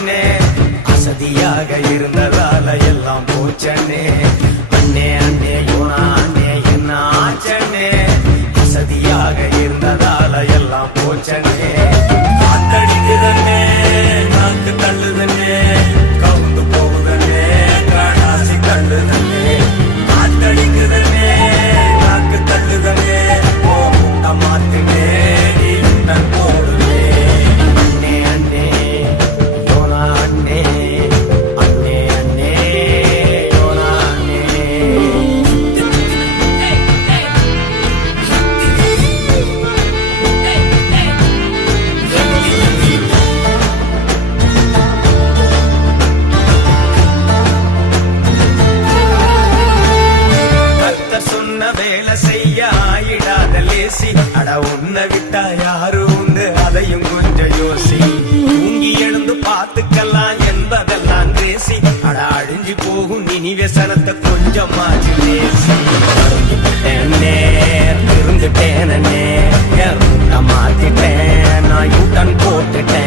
அண்ணே. அசதியாக இருந்ததால எல்லாம் போச்சண்ணே. அண்ணே அண்ணே யோனா அண்ணே என்ன ஆச்சண்ணே. அசதியாக இருந்ததால எல்லாம் போச்சண்ணே. காத்தடிக்குதண்ணே நாக்கு தள்ளுதண்ணே. கவுந்து போகுதண்ணே காணாசி தள்ளுதண்ணே. காத்தடிக்குதண்ணே. பேசி அட உன்னை விட்டா யாரு உண்டு? அதையும் கொஞ்சம் யோசி. தூங்கி எழுந்து பார்த்துக்கலாம் என்பதெல்லாம் பேசி அட அழிஞ்சு போகும் இனி விசனத்தை கொஞ்சம் மாற்றி பேசி திருந்துட்டேனே நான் யூட்டன் போட்டுட்டேன்.